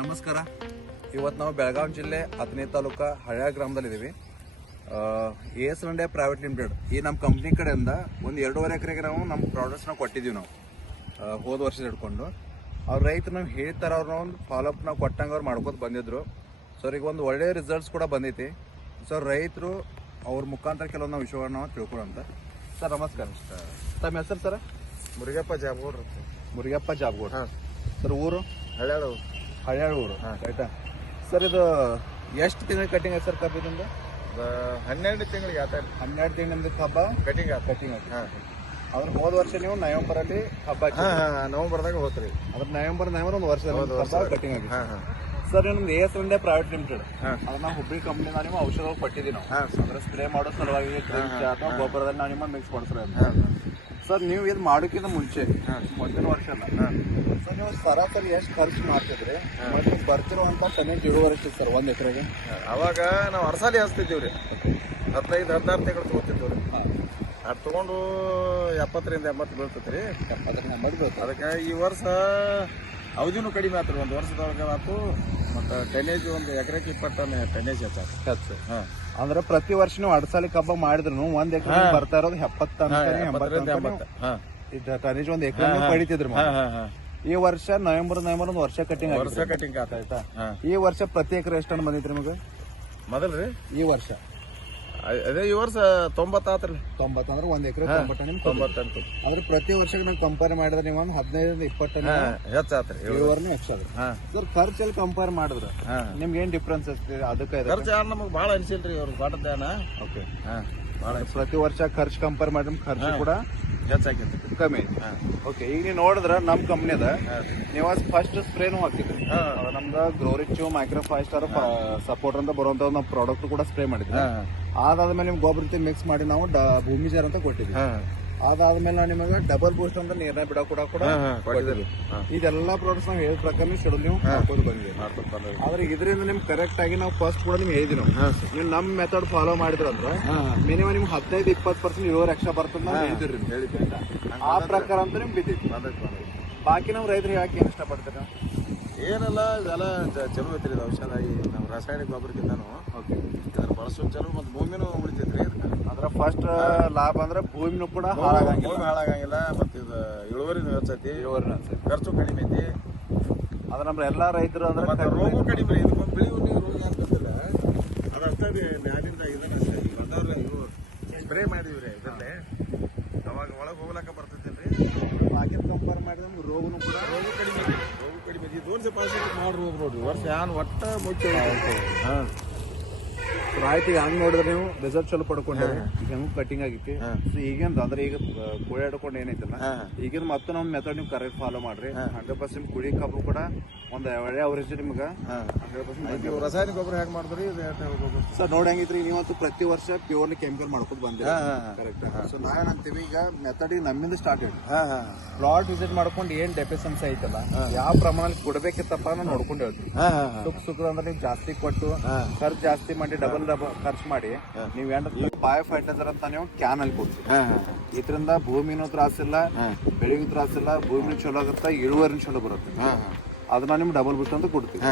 ನಮಸ್ಕಾರ. ಇವತ್ತು ನಾವು ಬೆಳಗಾವಿ ಜಿಲ್ಲೆ ಹತ್ತನೇ ತಾಲೂಕು ಹಳ್ಯಾ ಗ್ರಾಮದಲ್ಲಿದ್ದೀವಿ. AS India ಪ್ರೈವೇಟ್ ಲಿಮಿಟೆಡ್ ಈ ನಮ್ಮ ಕಂಪ್ನಿ ಕಡೆಯಿಂದ ಒಂದು 2.5 ಎಕರೆಗೆ ನಾವು ನಮ್ಮ ಪ್ರಾಡಕ್ಟ್ಸ್ನ ಕೊಟ್ಟಿದ್ದೀವಿ. ನಾವು ಹೋದ ವರ್ಷ ಹಿಡ್ಕೊಂಡು ಅವ್ರ ರೈತರು ನಾವು ಹೇಳ್ತಾರೆ, ಅವ್ರನ್ನ ಒಂದು ಫಾಲೋಅಪ್ ನಾವು ಕೊಟ್ಟಂಗೆ ಅವ್ರು ಮಾಡ್ಕೊತ ಬಂದಿದ್ರು. ಸೊ ಈಗ ಒಂದು ಒಳ್ಳೆಯ ರಿಸಲ್ಟ್ಸ್ ಕೂಡ ಬಂದೈತಿ. ಸೊ ರೈತರು ಅವ್ರ ಮುಖಾಂತರ ಕೆಲವೊಂದು ವಿಷಯಗಳನ್ನ ನಾವು ತಿಳ್ಕೊಳ್ಳೋಂಥ. ಸರ್ ನಮಸ್ಕಾರ. ತಮ್ಮ ಹೆಸರು ಸರ್? ಮುರುಗಪ್ಪ ಜಾಬಗೌಡ್ರು. ಮುರುಗಪ್ಪ ಜಾಬಗೌಡ. ಸರ್ ಊರು? ಹಳ್ಯಾಳ ಊರು. ಆಯ್ತಾ ಸರ್, ಇದು ಎಷ್ಟು ತಿಂಗಳಿಗೆ ಕಟಿಂಗ್ ಆಯ್ತು ಸರ್ ಕಬ್ಬ ಇದರಿಂದ? 12 ತಿಂಗಳಿಗೆ ಆತ. 12 ತಿಂಗಳಿಂದ ಕಬ್ಬ ಕಟಿಂಗ್ ಕಟಿಂಗ್ ಆಯ್ತು. ಅದ್ರ ಹೋದ ವರ್ಷ ನೀವು ನವೆಂಬರಲ್ಲಿ ಹಬ್ಬ ನವೆಂಬರ್ದಾಗ ಹೋತ್ರಿ. ಅದ್ರ ನವೆಂಬರ್ ಒಂದು ವರ್ಷ ಕಟಿಂಗ್ ಆಗಿದೆ. ಸರ್ ನಿಮ್ದು AS India ಪ್ರೈವೇಟ್ ಲಿಮಿಟೆಡ್ ಅದನ್ನ ಹುಬ್ಬಳ್ಳಿ ಕಂಪ್ನಿನ ನಿಮ್ಮ ಔಷಧಗಳು ಕೊಟ್ಟಿದ್ದೀವಿ ನಾವು. ಅಂದ್ರೆ ಸ್ಪ್ರೇ ಮಾಡೋ ಸಲುವಾಗಿ ಅಥವಾ ಗೊಬ್ಬರದಲ್ಲಿ ನಾವು ನಿಮ್ಮ ಮಿಕ್ಸ್ ಮಾಡಿಸ್ರೆ. ಸರ್ ನೀವು ಇದು ಮಾಡೋಕ್ಕಿಂತ ಮುಂಚೆ ಮುಂದಿನ ವರ್ಷ ಅಲ್ಲ ಸರ್, ನೀವು ಸರಾಸರಿ ಎಷ್ಟು ಖರ್ಚು ಮಾಡ್ತಿದ್ರಿ ಮತ್ತು ಬರ್ತಿರುವಂತ ಟನ್ನೇಜ್ ಇಳುವರಿ ಸರ್ 1 ಎಕರೆಗೆ? ಅವಾಗ ನಾವು ಅರಸಾಲಿ ಹಚ್ತಿದ್ದೀವಿ ರೀ. 15-16 ತಿಂಗಳು ತೊಗೊತಿದ್ದೀವಿ ರೀ. ಅದು ತೊಗೊಂಡು 70 ರಿಂದ 80 ಬೀಳ್ತೈತೆ ರೀ. 70 ರಿಂದ 80 ಬೀಳ್ತದೆ. ಅದಕ್ಕೆ ಈ ವರ್ಷ ಅವಧಿನೂ ಕಡಿಮೆ ಆತ್ರಿ. ಒಂದು ವರ್ಷದೊಳಗೆ ಆಯ್ತು. ಮತ್ತು ಟನ್ನೇಜ್ ಒಂದು ಎಕರೆಗೆ 20 ಟನ್ ಟನ್ನೇಜ್ ಹೆಚ್ಚು. ಅಂದ್ರೆ ಪ್ರತಿ ವರ್ಷ ನೀವು ಅಡಸಾಲಿ ಕಬ್ಬ ಮಾಡಿದ್ರು 1 ಎಕರೆ ಬರ್ತಾ ಇರೋದು 70 ಟನ್ನೇಜ್ 1 ಎಕರೆ ಪಡಿತಿದ್ರು. ಈ ವರ್ಷ ನವೆಂಬರ್ ಒಂದು ವರ್ಷ ಕಟಿಂಗ್ ಆಯ್ತಾ? ಈ ವರ್ಷ ಪ್ರತಿ ಎಕರೆ ಎಷ್ಟು ಟನ್ ಬಂದಿದ್ರಿ ನಿಮಗೆ ಮೊದಲ್ರಿ? ಈ ವರ್ಷ ಅದೇ ಈ ವರ್ಷ 90 ಆತ್ರಿ. 90 ಅಂದ್ರೆ 1 ಎಕರೆ 90 ಟನ್. ಅಂದ್ರೆ ಪ್ರತಿ ವರ್ಷಕ್ಕೆ ನಾವು ಕಂಪೇರ್ ಮಾಡಿದ್ರೆ ನೀವು ಒಂದು 15-20 ಟನ್ ಹೆಚ್ಚಾತ್ರಿ. ಇಳುವರಿನೂ ಹೆಚ್ಚಾದ್ರಿ. ಸರ್ ಖರ್ಚಲ್ಲಿ ಕಂಪೇರ್ ಮಾಡಿದ್ರೆ ನಿಮ್ಗೆ ಏನ್ ಡಿಫ್ರೆನ್ಸ್ ಆಗ್ತದೆ? ಅದಕ್ಕೆ ಖರ್ಚು ನಮಗೆ ಭಾಳ ಅನಿಸಿಲ್ರಿ ಅವ್ರು ಬಾಟದ್ದೇನ. ಓಕೆ, ಪ್ರತಿ ವರ್ಷ ಖರ್ಚು ಕಂಪೇರ್ ಮಾಡಿದ್ರೆ ಖರ್ಚು ಕೂಡ ಹೆಚ್ಚಾಗಿತ್ತು, ಕಮ್ಮಿ ಐತಿ. ಓಕೆ, ಈಗ ನೀವು ನೋಡಿದ್ರೆ ನಮ್ಮ ಕಂಪ್ನಿದ ನೀವು ಫಸ್ಟ್ ಸ್ಪ್ರೇನು ಹಾಕಿದ್ರಿ. ನಮ್ದು ಗ್ರೋರಿಚ್ ಮೈಕ್ರೋಫೈವ್ ಸ್ಟಾರ್ ಸಪೋರ್ಟ್ ಅಂತ ಬರುವಂತ ನಾವು ಪ್ರಾಡಕ್ಟ್ ಕೂಡ ಸ್ಪ್ರೇ ಮಾಡಿದ್ವಿ. ಅದಾದ್ಮೇಲೆ ನಿಮ್ಗೆ ಗೊಬ್ಬರ ರೀತಿ ಮಿಕ್ಸ್ ಮಾಡಿ ನಾವು ಭೂಮಿ ಜಾರ್ ಅಂತ ಕೊಟ್ಟಿದ್ವಿ. ಅದಾದ್ಮೇಲೆ ನಾವು ನಿಮಗೆ ಡಬಲ್ ಬೂಸ್ಟ್ ಅಂತ ನೀರ್ನ ಬಿಡ ಕೂಡ ಕೊಟ್ಟಿದ್ವಿ. ಇದೆಲ್ಲ ಪ್ರಾಡಕ್ಟ್ಸ್ ನಾವು ಹೇಳಿದ ಪ್ರಕಾರ ಶೆಡ್ಯೂಲ್ ನೀವು ಮಾಡ್ಕೊಂಡು ಬಂದಿದ್ದೀವಿ. ಆದ್ರೆ ಇದರಿಂದ ನಿಮ್ಗೆ ಕರೆಕ್ಟ್ ಆಗಿ ನಾವು ಫಸ್ಟ್ ಕೂಡ ನಿಮ್ಗೆ ಹೇಳಿದ್ವಿ. ನೀವು ನಮ್ಮ ಮೆಥಡ್ ಫಾಲೋ ಮಾಡಿದ್ರ ಅಂದ್ರೆ ಮಿನಿಮಮ್ ನಿಮ್ಗೆ 15-20% ಇಳುವರಿ ಎಕ್ಸ್ಟ್ರಾ ಬರ್ತದೆ ಹೇಳಿದ್ವಿ. ಆ ಪ್ರಕಾರ ಅಂತ ನಿಮ್ಗೆ ಬಿದ್ದಿತ್ತು. ಬಾಕಿ ನಾವು ರೈತರು ಹೇಳಕ್ಕೆ ಏನು ಇಷ್ಟಪಡ್ತೀರ? ಏನಲ್ಲ, ಇದೆಲ್ಲ ಚಲೋ ಐತ್ರಿ. ಇದು ಔಷಧ ನಾವು ರಾಸಾಯನಿಕ ಗೊಬ್ಬರಕ್ಕಿಂತನೂ ಇದನ್ನ ಬಳಸೋದು ಚಲೋ. ಮತ್ತು ಭೂಮಿನೂ ಉಳಿತೈತ್ರಿ. ಅಂದ್ರೆ ಫಸ್ಟ್ ಲಾಭ ಅಂದ್ರೆ ಭೂಮಿನೂ ಕೂಡ ಹಾಳಾಗಂಗಿಲ್ಲ. ಮತ್ತು ಇದು ಇಳುವರಿನೂ ಹೆಚ್ಚೈತಿ, ಖರ್ಚು ಕಡಿಮೆ ಐತಿ. ಅದ್ರ ನಮ್ಮ ಎಲ್ಲಾ ರೈತರು ಅಂದ್ರೆ ರೋಗು ಕಡಿಮೆ ರೀ. ಇದಕ್ಕೊಂದು ಬೆಳೆಯು ರೋಗ ಅಂತಂದಿಲ್ಲ. ಅದಷ್ಟೇ ಮ್ಯಾಲಿಂದ ಇದನ್ನ ಸ್ಪ್ರೇ ಮಾಡಿದ್ವಿ ರೀ. ಇದರಲ್ಲೇ ಅವಾಗ ಒಳಗೆ ಹೋಗ್ಲಾಕ ಬರ್ತೈತಿಲ್ರಿ. ಬಾಕಿ ಕಂಪೇರ್ ಮಾಡಿದ್ರೆ ರೋಗನು ಕೂಡ ಕಡಿಮೆ ರೀ. ರೋಗ ಕಡಿಮೆ ಐತಿ. 2% ಮಾಡಿ ರೋಗ ನೋಡ್ರಿ. ವರ್ಷ ಏನ್ ಒಟ್ಟ ಮುಚ್ಚ. ಆಯ್ತು, ಈಗ ಹಂಗ್ ನೋಡಿದ್ರೆ ನೀವು ರಿಸಲ್ಟ್ ಚಲೋ ಪಡ್ಕೊಂಡ್ರೆ ಈಗ ಹೆಂಗ್ ಕಟಿಂಗ್ ಆಗೈತಿ. ಈಗಿಂದ ಅಂದ್ರೆ ಈಗ ಕುಳಿ ಹಿಡ್ಕೊಂಡು ಏನೈತಲ್ಲ, ಈಗಿನ ಮತ್ತೆ ನಮ್ಮ ಮೆಥಡ್ ನೀವು ಕರೆಕ್ಟ್ ಫಾಲೋ ಮಾಡ್ರಿ. 100% ಕುಳಿ ಕಬ್ಬು ಕೂಡ ಒಂದು ಒಳ್ಳೆ ಅವರೇಜ್ ನಿಮ್ಗೆ 100%. ರಾಸಾಯನಿಕ ಗೊಬ್ಬರ ಹೇಗೆ ಮಾಡಿದ್ರಿ ಸರ್ ನೋಡಿ ಹೆಂಗಿದ್ರಿ, ನೀವಂತೂ ಪ್ರತಿ ವರ್ಷ ಪ್ಯೂರ್ಲಿ ಕೆಮಿಕಲ್ ಮಾಡ್ಕೊಂಡು ಬಂದಿರಿ. ಕರೆಕ್ಟ್. ಸೊ ನಾವೇನಂತೀವಿ, ಈಗ ಮೆಥಡ್ ಈಗ ನಮ್ಮಿಂದ ಸ್ಟಾರ್ಟ್ ಆಗಿ ಪ್ಲಾಟ್ ವಿಸಿಟ್ ಮಾಡ್ಕೊಂಡು ಏನ್ ಡೆಫಿಷಿಯನ್ಸಿ ಐತಲ್ಲ, ಯಾವ ಪ್ರಮಾಣದಲ್ಲಿ ಕೊಡ್ಬೇಕಿತ್ತಪ್ಪ ನಾವು ನೋಡ್ಕೊಂಡು ಹೇಳ್ತೀವಿ. ಸುಖ ಅಂದ್ರೆ ನೀವು ಜಾಸ್ತಿ ಕೊಟ್ಟು ಖರ್ಚು ಜಾಸ್ತಿ ಮಾಡಿ ಡಬಲ್ ಖರ್ಚು ಮಾಡಿ ನೀವು ಬಯೋ ಫರ್ಟಿಲೈಸರ್ ಅಂತ ನೀವು ಕ್ಯಾನ್ ಅಲ್ಲಿ ಕೊಡ್ತೀವಿ. ಇದರಿಂದ ಭೂಮಿನೂ ತ್ರಾಸಿಲ್ಲ, ಬೆಳೆಗೂ ತ್ರಾಸಿಲ್ಲ, ಭೂಮಿನೂ ಚಲೋ ಆಗುತ್ತೆ, ಇಳುವರಿನೂ ಚಲೋ ಬರುತ್ತೆ. ಅದನ್ನ ನಿಮ್ಗೆ ಡಬಲ್ ಬೂಸ್ಟ್ ಅಂತ ಕೊಡ್ತೀವಿ.